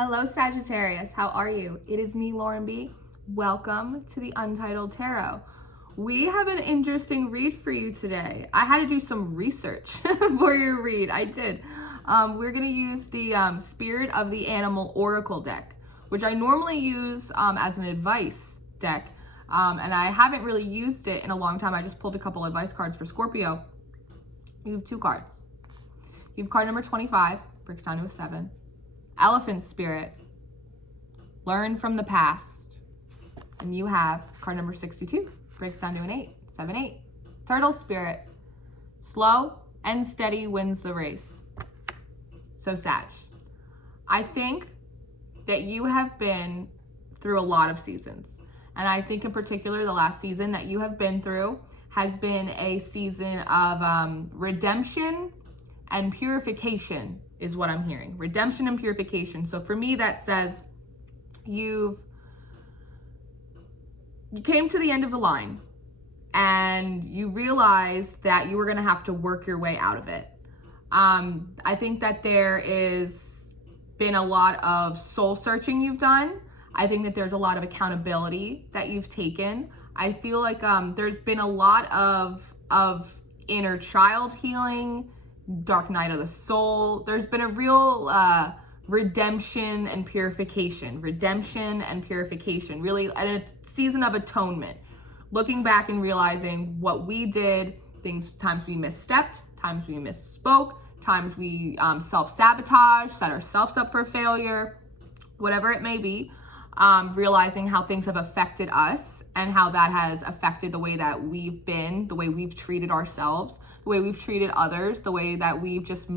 Hello Sagittarius, how are you? It is me, Lauren B. Welcome to the Untitled Tarot. We have an interesting read for you today. I had to do some research for your read. I did. We're going to use the Spirit of the Animal Oracle deck, which I normally use as an advice deck, and I haven't really used it in a long time. I just pulled a couple advice cards for Scorpio. You have two cards. You have card number 25, breaks down to a 7. Elephant Spirit, learn from the past. And you have card number 62, breaks down to an 8, 7, 8. Turtle Spirit, slow and steady wins the race. So Sag, I think that you have been through a lot of seasons. And I think in particular, the last season that you have been through has been a season of redemption and purification is what I'm hearing. Redemption and purification. So for me, that says you came to the end of the line and you realized that you were going to have to work your way out of it. I think that there is been a lot of soul searching you've done. I think that there's a lot of accountability that you've taken. I feel like there's been a lot of inner child healing, dark night of the soul. There's been a real redemption and purification, really, and a season of atonement. Looking back and realizing what we did, times we misstepped, times we misspoke, times we self-sabotage, set ourselves up for failure, whatever it may be. Realizing how things have affected us and how that has affected the way that we've been, the way we've treated ourselves, the way we've treated others, the way that we've just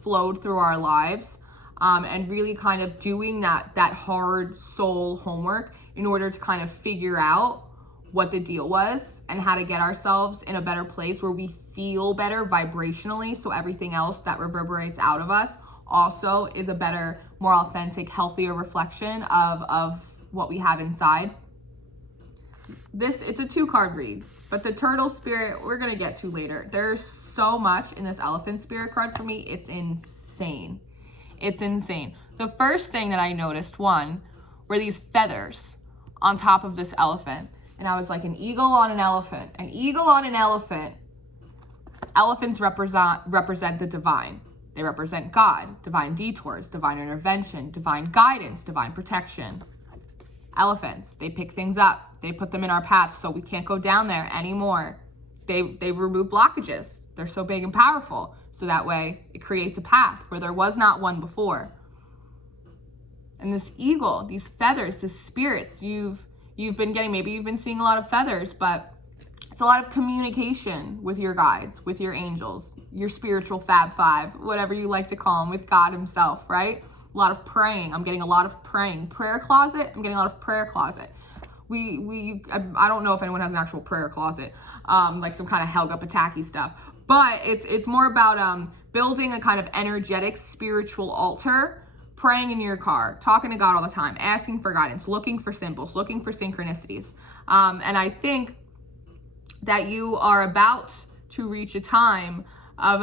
flowed through our lives, and really kind of doing that hard soul homework in order to kind of figure out what the deal was and how to get ourselves in a better place where we feel better vibrationally, so everything else that reverberates out of us also is a better, more authentic, healthier reflection of what we have inside. It's a 2-card read, but the Turtle Spirit, we're going to get to later. There's so much in this Elephant Spirit card for me. It's insane. It's insane. The first thing that I noticed, were these feathers on top of this elephant. And I was like, an eagle on an elephant. An eagle on an elephant. Elephants represent the divine. They represent God, divine detours, divine intervention, divine guidance, divine protection. Elephants, they pick things up. They put them in our path so we can't go down there anymore. They remove blockages. They're so big and powerful. So that way it creates a path where there was not one before. And this eagle, these feathers, these spirits, you've been getting, maybe you've been seeing a lot of feathers, but it's a lot of communication with your guides, with your angels, your spiritual Fab Five, whatever you like to call them, with God himself, right? A lot of praying. I'm getting a lot of praying. Prayer closet. I'm getting a lot of prayer closet. I don't know if anyone has an actual prayer closet, like some kind of Helga Pataki stuff, but it's more about building a kind of energetic spiritual altar, praying in your car, talking to God all the time, asking for guidance, looking for symbols, looking for synchronicities. And I think that you are about to reach a time of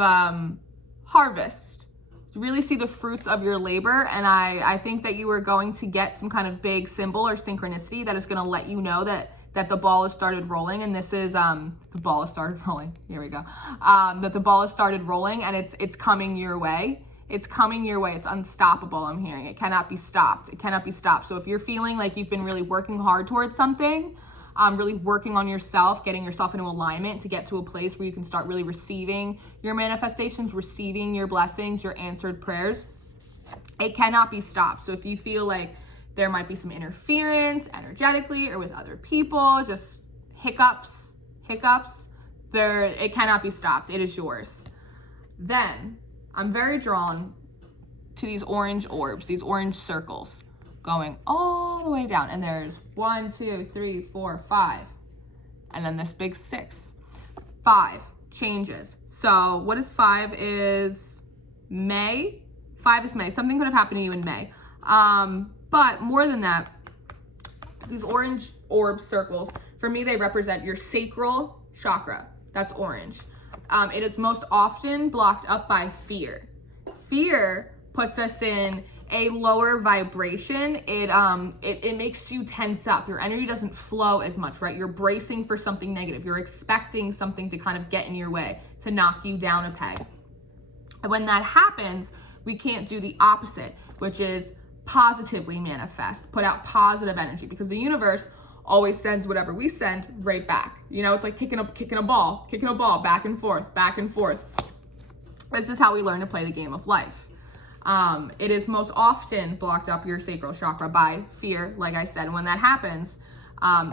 harvest, to really see the fruits of your labor. And I think that you are going to get some kind of big symbol or synchronicity that is going to let you know that the ball has started rolling. And this is, the ball has started rolling. Here we go. That the ball has started rolling and it's coming your way. It's coming your way. It's unstoppable, I'm hearing. It cannot be stopped. It cannot be stopped. So if you're feeling like you've been really working hard towards something, really working on yourself, getting yourself into alignment to get to a place where you can start really receiving your manifestations, receiving your blessings, your answered prayers, it cannot be stopped. So if you feel like there might be some interference energetically or with other people, just hiccups, it cannot be stopped. It is yours. Then I'm very drawn to these orange orbs, these orange circles going all the way down. And there's 1, 2, 3, 4, 5. And then this big 6. 5 changes. So what is 5 is May. 5 is May. Something could have happened to you in May. But more than that, these orange orb circles, for me, they represent your sacral chakra. That's orange. It is most often blocked up by fear. Fear puts us in a lower vibration, it makes you tense up. Your energy doesn't flow as much, right? You're bracing for something negative. You're expecting something to kind of get in your way, to knock you down a peg. And when that happens, we can't do the opposite, which is positively manifest, put out positive energy, because the universe always sends whatever we send right back. You know, it's like kicking a ball back and forth, back and forth. This is how we learn to play the game of life. It is most often blocked up your sacral chakra by fear, like I said. And when that happens,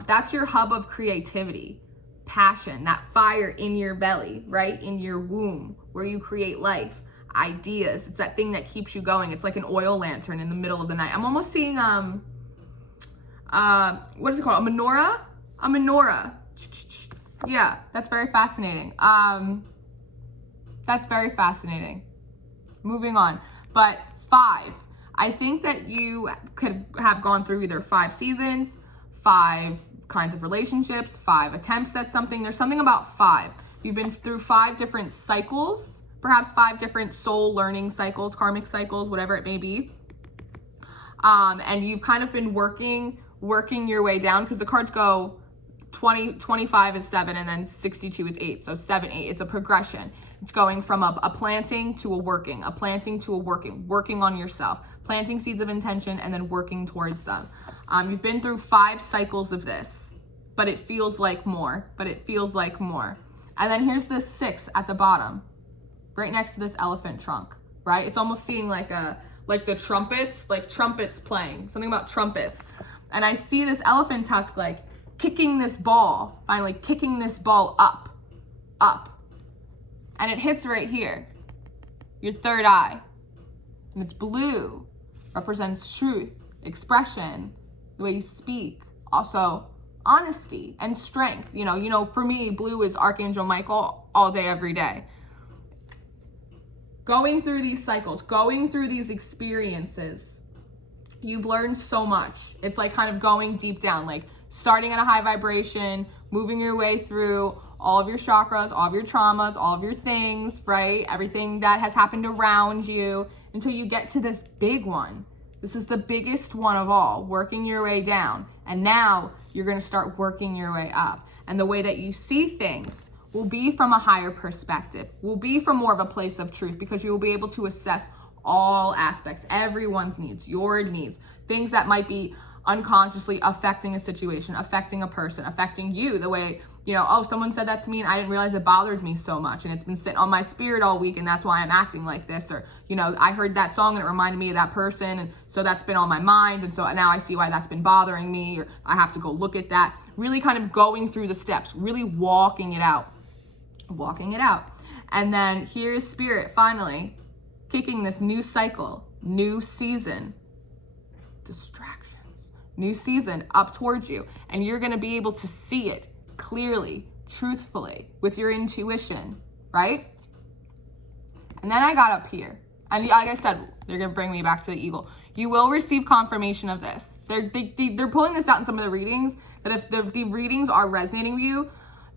that's your hub of creativity, passion, that fire in your belly, right? In your womb, where you create life, ideas. It's that thing that keeps you going. It's like an oil lantern in the middle of the night. I'm almost seeing, what is it called? A menorah? A menorah. Yeah, that's very fascinating. That's very fascinating. Moving on. But 5, I think that you could have gone through either 5 seasons, 5 kinds of relationships, 5 attempts at something. There's something about 5. You've been through 5 different cycles, perhaps 5 different soul learning cycles, karmic cycles, whatever it may be. And you've kind of been working your way down, because the cards go 25 is 7, and then 62 is 8. So 7, 8, it's a progression. It's going from a planting to a working, working on yourself, planting seeds of intention and then working towards them. You've been through 5 cycles of this, but it feels like more, And then here's this 6 at the bottom, right next to this elephant trunk, right? It's almost seeing like the trumpets, like trumpets playing, something about trumpets. And I see this elephant tusk like kicking this ball, finally kicking this ball up. And it hits right here, your third eye. And it's blue, represents truth, expression, the way you speak, also honesty and strength. You know, for me, blue is Archangel Michael all day, every day. Going through these cycles, going through these experiences, you've learned so much. It's like kind of going deep down, like starting at a high vibration, moving your way through all of your chakras, all of your traumas, all of your things, right? Everything that has happened around you until you get to this big one. This is the biggest one of all, working your way down. And now you're going to start working your way up. And the way that you see things will be from a higher perspective, will be from more of a place of truth, because you will be able to assess all aspects, everyone's needs, your needs, things that might be unconsciously affecting a situation, affecting a person, affecting you, the way, oh, someone said that to me and I didn't realize it bothered me so much, and it's been sitting on my spirit all week and that's why I'm acting like this. Or, I heard that song and it reminded me of that person, and so that's been on my mind, and so now I see why that's been bothering me, or I have to go look at that. Really kind of going through the steps, really walking it out. And then here's Spirit finally kicking this new cycle, new season, distractions, new season up towards you. And you're going to be able to see it clearly, truthfully, with your intuition, right? And then I got up here. And like I said, they're going to bring me back to the eagle. You will receive confirmation of this. They're pulling this out in some of the readings, that if the readings are resonating with you,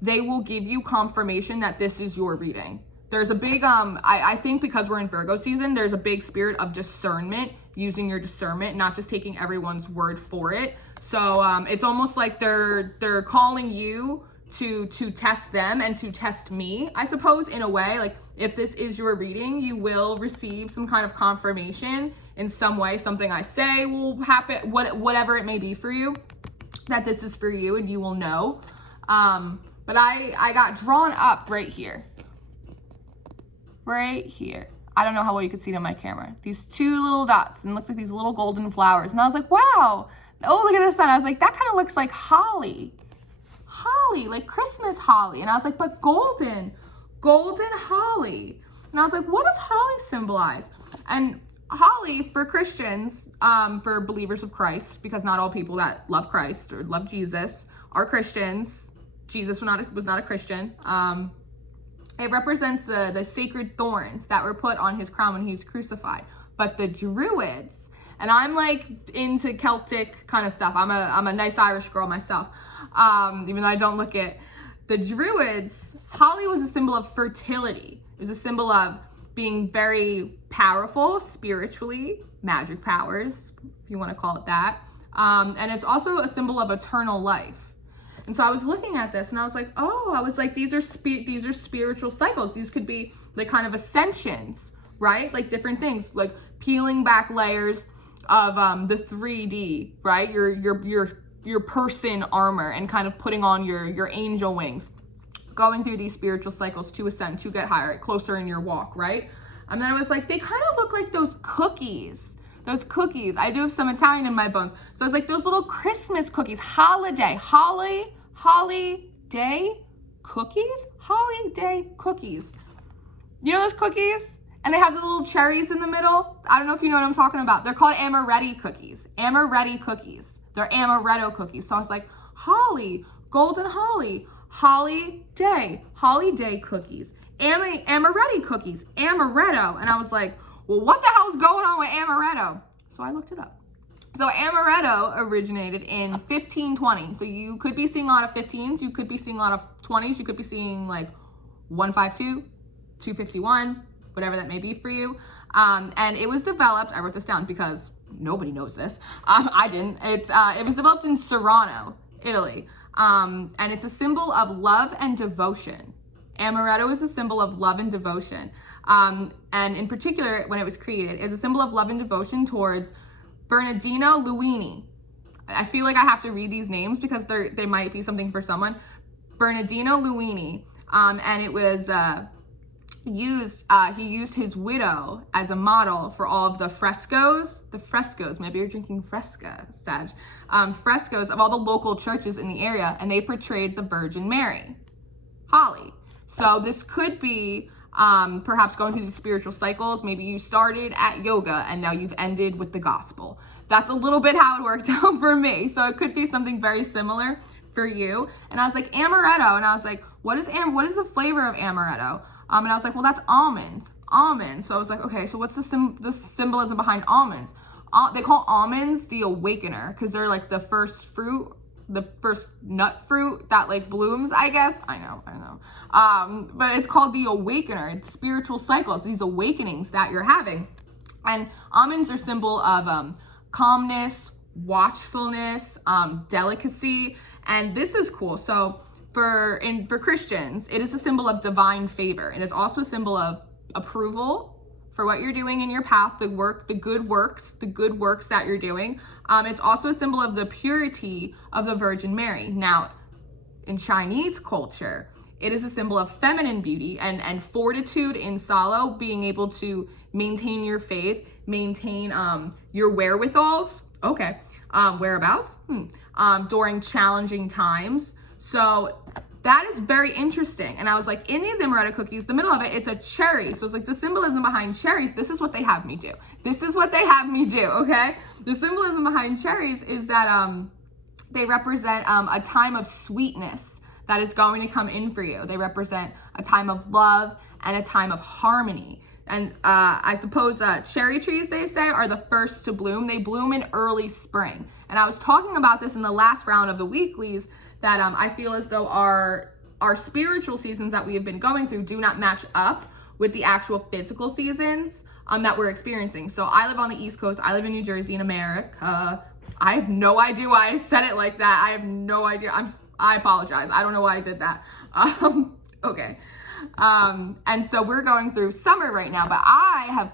they will give you confirmation that this is your reading. There's a big, I think because we're in Virgo season, there's a big spirit of discernment, using your discernment, not just taking everyone's word for it. So it's almost like they're calling you to test them and to test me, I suppose, in a way. Like, if this is your reading, you will receive some kind of confirmation in some way. Something I say will happen, whatever it may be for you, that this is for you, and you will know. But I got drawn up right here. Right here. I don't know how well you can see it on my camera. These 2 little dots, and it looks like these little golden flowers. And I was like, wow. Oh, look at the sun. I was like, that kind of looks like holly. Holly, like Christmas holly. And I was like, but golden holly. And I was like, what does holly symbolize? And holly, for Christians, for believers of Christ, because not all people that love Christ or love Jesus are Christians. Jesus was not a Christian. It represents the sacred thorns that were put on his crown when he was crucified. But the Druids, and I'm like into Celtic kind of stuff. I'm a nice Irish girl myself, even though I don't look it. The Druids, holly was a symbol of fertility. It was a symbol of being very powerful spiritually, magic powers, if you want to call it that. And it's also a symbol of eternal life. And so I was looking at this and I was like, oh, I was like, these are spiritual cycles. These could be like kind of ascensions, right? Like different things, like peeling back layers of the 3D, right? Your person armor and kind of putting on your angel wings, going through these spiritual cycles to ascend, to get higher, closer in your walk, right? And then I was like, they kind of look like those cookies. Those cookies. I do have some Italian in my bones. So it's like those little Christmas cookies, holiday cookies. You know those cookies? And they have the little cherries in the middle. I don't know if you know what I'm talking about. They're called amaretti cookies. Amaretti cookies. They're amaretto cookies. So I was like, holly, golden holly, holiday cookies, amaretti cookies, amaretto. And I was like, well, what the hell's going on with amaretto? So I looked it up. So amaretto originated in 1520. So you could be seeing a lot of 15s, you could be seeing a lot of 20s, you could be seeing like 152, 251, whatever that may be for you. And it was developed, I wrote this down because nobody knows this. I didn't. It was developed in Serrano, Italy. And it's a symbol of love and devotion. Amaretto is a symbol of love and devotion. And in particular, when it was created, is a symbol of love and devotion towards Bernardino Luini. I feel like I have to read these names because they might be something for someone. Bernardino Luini. And it was he used his widow as a model for all of the frescoes, maybe you're drinking Fresca, Sag, frescoes of all the local churches in the area, and they portrayed the Virgin Mary, Holly. So this could be perhaps going through these spiritual cycles. Maybe you started at yoga and now you've ended with the gospel. That's a little bit how it worked out for me. So it could be something very similar for you. And I was like, amaretto, and I was like, what is the flavor of amaretto? And I was like, well, that's almonds. So I was like, okay, so what's the symbolism behind almonds? They call almonds the awakener because they're like the first fruit, the first nut fruit that like blooms, I guess. I know. But it's called the awakener. It's spiritual cycles, these awakenings that you're having. And almonds are symbol of calmness, watchfulness, delicacy. And this is cool. So for Christians, it is a symbol of divine favor. It is also a symbol of approval for what you're doing in your path, the good works that you're doing. It's also a symbol of the purity of the Virgin Mary. Now, in Chinese culture, it is a symbol of feminine beauty and fortitude in sorrow, being able to maintain your faith, maintain your wherewithals. Okay, whereabouts? During challenging times. So that is very interesting. And I was like, in these amaretto cookies, the middle of it, it's a cherry. So it's like the symbolism behind cherries. This is what they have me do. Okay? The symbolism behind cherries is that they represent a time of sweetness that is going to come in for you. They represent a time of love and a time of harmony. And I suppose cherry trees, they say, are the first to bloom. They bloom in early spring. And I was talking about this in the last round of the weeklies, that I feel as though our spiritual seasons that we have been going through do not match up with the actual physical seasons that we're experiencing. So I live on the East Coast. I live in New Jersey in America. I have no idea why I said it like that. I have no idea. I apologize. I don't know why I did that. Okay. And so we're going through summer right now, but I'm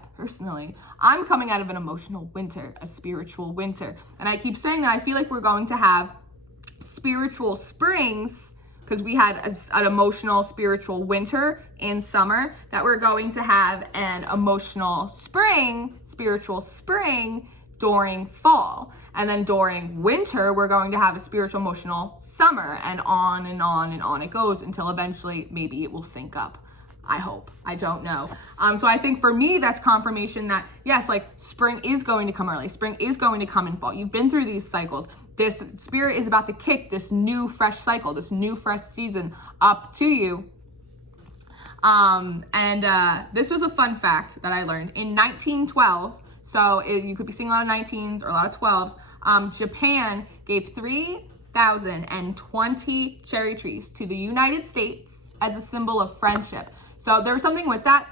coming out of an emotional winter, a spiritual winter. And I keep saying that I feel like we're going to have spiritual springs because we had an emotional spiritual winter in summer, that we're going to have an emotional spiritual spring during fall. And then during winter, we're going to have a spiritual emotional summer, and on and on and on it goes until eventually maybe it will sync up. I hope. I don't know. So I think for me, that's confirmation that yes, like spring is going to come early. Spring is going to come in fall. You've been through these cycles. This spirit is about to kick this new fresh cycle, this new fresh season up to you. This was a fun fact that I learned. In 1912, so you could be seeing a lot of 19s or a lot of 12s, Japan gave 3,020 cherry trees to the United States as a symbol of friendship. So there was something with that.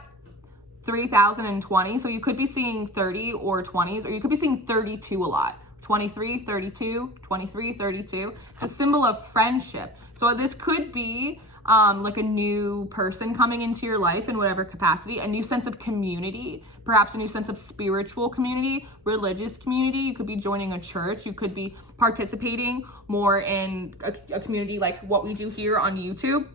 3020. So you could be seeing 30 or 20s, or you could be seeing 32 a lot. 23, 32, 23, 32. It's a symbol of friendship. So this could be like a new person coming into your life in whatever capacity, a new sense of community, perhaps a new sense of spiritual community, religious community. You could be joining a church. You could be participating more in a community like what we do here on YouTube.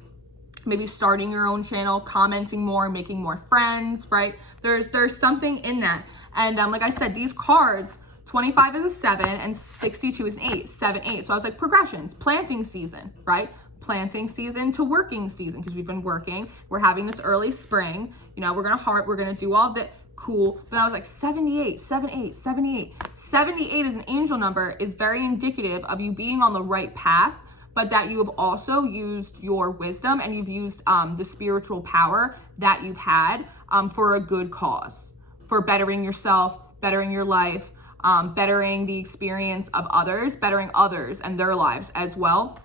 Maybe starting your own channel, commenting more, making more friends, right? There's something in that. And like I said, these cards, 25 is a 7 and 62 is an 8, 7, 8. So I was like, progressions, planting season, right? Planting season to working season, because we've been working. We're having this early spring. You know, we're gonna do all that. Cool. But I was like 78, 78, 78. 78 as an angel number is very indicative of you being on the right path, but that you have also used your wisdom and you've used the spiritual power that you've had for a good cause, for bettering yourself, bettering your life, bettering the experience of others, bettering others and their lives as well.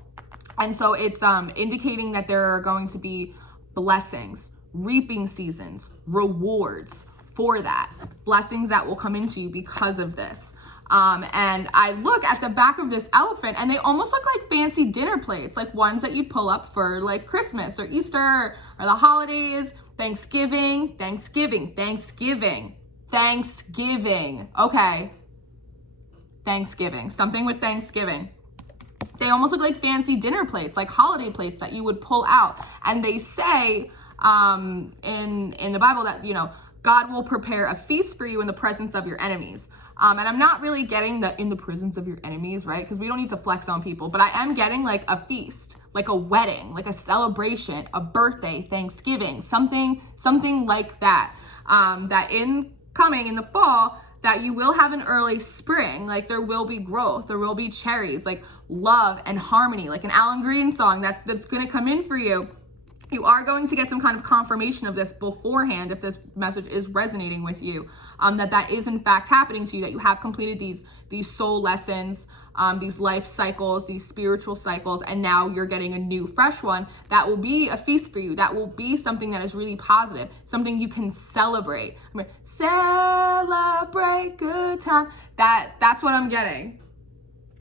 And so it's indicating that there are going to be blessings, reaping seasons, rewards for that, blessings that will come into you because of this. And I look at the back of this elephant and they almost look like fancy dinner plates, like ones that you pull up for like Christmas or Easter or the holidays, Thanksgiving. Okay. Thanksgiving, something with Thanksgiving. They almost look like fancy dinner plates, like holiday plates that you would pull out. And they say in the Bible that, you know, God will prepare a feast for you in the presence of your enemies. And I'm not really getting the in the presence of your enemies, right? Because we don't need to flex on people, but I am getting like a feast, like a wedding, like a celebration, a birthday, Thanksgiving, something like that. That coming in the fall, that you will have an early spring, like there will be growth, there will be cherries, like love and harmony, like an Alan Green song that's gonna come in for you. You are going to get some kind of confirmation of this beforehand if this message is resonating with you, that is in fact happening to you, that you have completed these soul lessons, these life cycles, these spiritual cycles, and now you're getting a new fresh one that will be a feast for you, that will be something that is really positive, something you can celebrate. Celebrate good time. That's what I'm getting.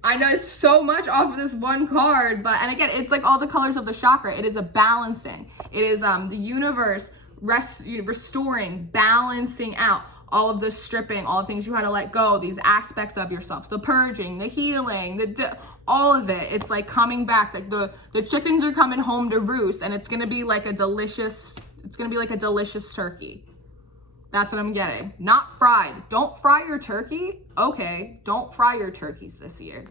I know it's so much off of this one card, and again, it's like all the colors of the chakra. It is a balancing. It is the universe restoring, balancing out all of the stripping, all the things you had to let go, these aspects of yourself, the purging, the healing, all of it. It's like coming back, like the chickens are coming home to roost, and it's gonna be like a delicious turkey. That's what I'm getting. Not fried. Don't fry your turkey. Okay, don't fry your turkeys this year.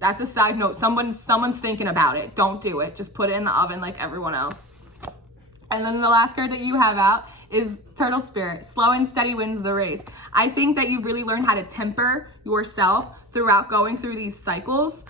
That's a side note. Someone's thinking about it. Don't do it. Just put it in the oven like everyone else. And then the last card that you have out is Turtle Spirit. Slow and steady wins the race. I think that you've really learned how to temper yourself throughout going through these cycles.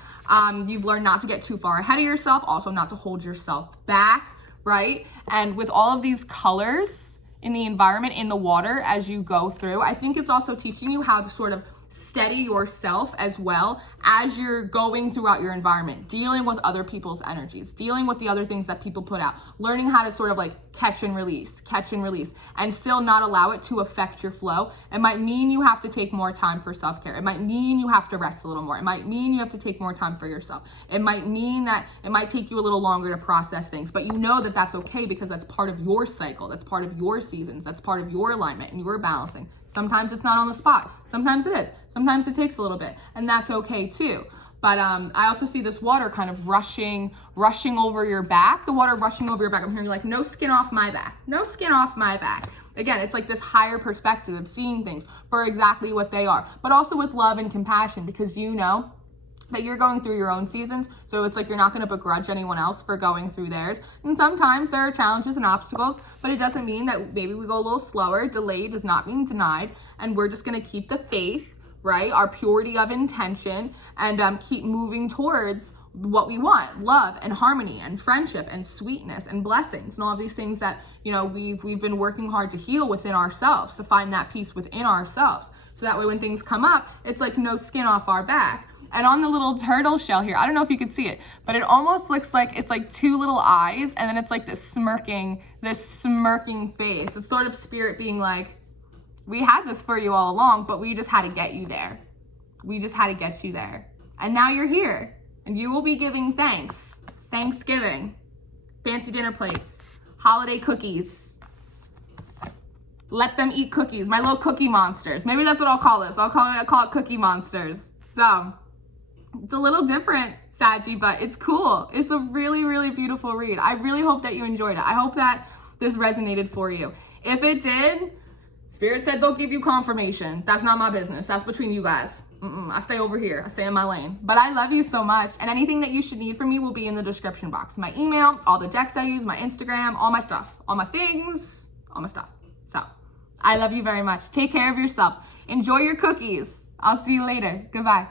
You've learned not to get too far ahead of yourself, also not to hold yourself back, right? And with all of these colors in the environment, in the water as you go through, I think it's also teaching you how to sort of steady yourself as well as you're going throughout your environment, dealing with other people's energies, dealing with the other things that people put out, learning how to sort of like catch and release, and still not allow it to affect your flow. It might mean you have to take more time for self-care. It might mean you have to rest a little more. It might mean you have to take more time for yourself. It might mean that it might take you a little longer to process things, but you know that that's okay because that's part of your cycle. That's part of your seasons. That's part of your alignment and your balancing. Sometimes it's not on the spot. Sometimes it is. Sometimes it takes a little bit, and that's okay too. But I also see this water kind of rushing over your back. The water rushing over your back. I'm hearing like, no skin off my back. No skin off my back. Again, it's like this higher perspective of seeing things for exactly what they are, but also with love and compassion, because you know that you're going through your own seasons. So it's like you're not going to begrudge anyone else for going through theirs. And sometimes there are challenges and obstacles, but it doesn't mean that maybe we go a little slower. Delayed does not mean denied. And we're just going to keep the faith, right? Our purity of intention, and keep moving towards what we want: love and harmony and friendship and sweetness and blessings and all of these things that, you know, we've been working hard to heal within ourselves, to find that peace within ourselves. So that way when things come up, it's like no skin off our back. And on the little turtle shell here, I don't know if you can see it, but it almost looks like it's like two little eyes, and then it's like this smirking face. It's sort of spirit being like, we had this for you all along, but we just had to get you there. We just had to get you there. And now you're here, and you will be giving thanks. Thanksgiving, fancy dinner plates, holiday cookies. Let them eat cookies, my little cookie monsters. Maybe that's what I'll call this. I'll call it cookie monsters. So it's a little different, Saggy, but it's cool. It's a really, really beautiful read. I really hope that you enjoyed it. I hope that this resonated for you. If it did, Spirit said they'll give you confirmation. That's not my business. That's between you guys. I stay over here. I stay in my lane. But I love you so much. And anything that you should need from me will be in the description box. My email, all the decks I use, my Instagram, all my stuff, all my things, all my stuff. So I love you very much. Take care of yourselves. Enjoy your cookies. I'll see you later. Goodbye.